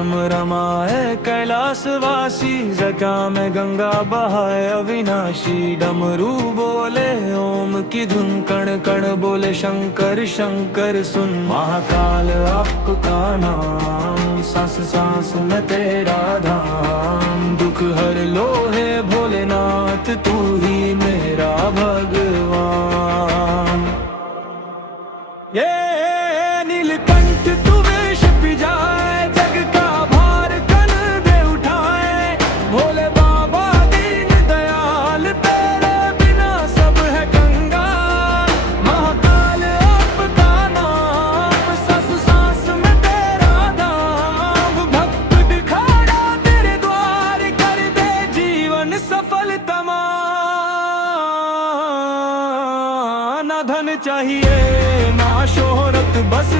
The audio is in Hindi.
रस्म रमाए कैलाश वासी, जका में गंगा बहाए अविनाशी। डमरू बोले ओम की धुन, कण कण बोले शंकर शंकर सुन। महाकाल आपका नाम, सांस सांस में तेरा धाम। दुख हर लो है भोलेनाथ, तू ही मेरा भगवान। ये नीलकंठ तू वेश पिजाए, जग का भार कंधे उठाए। भोले बाबा दीन दयाल, तेरे बिना सब है कंगाल। महाकाल आपका नाम, सांस सांस में तेरा नाम। भक्त दिखाड़ा तेरे द्वार, कर दे जीवन सफल तमाम। ना धन चाहिए ना शोहरत, बस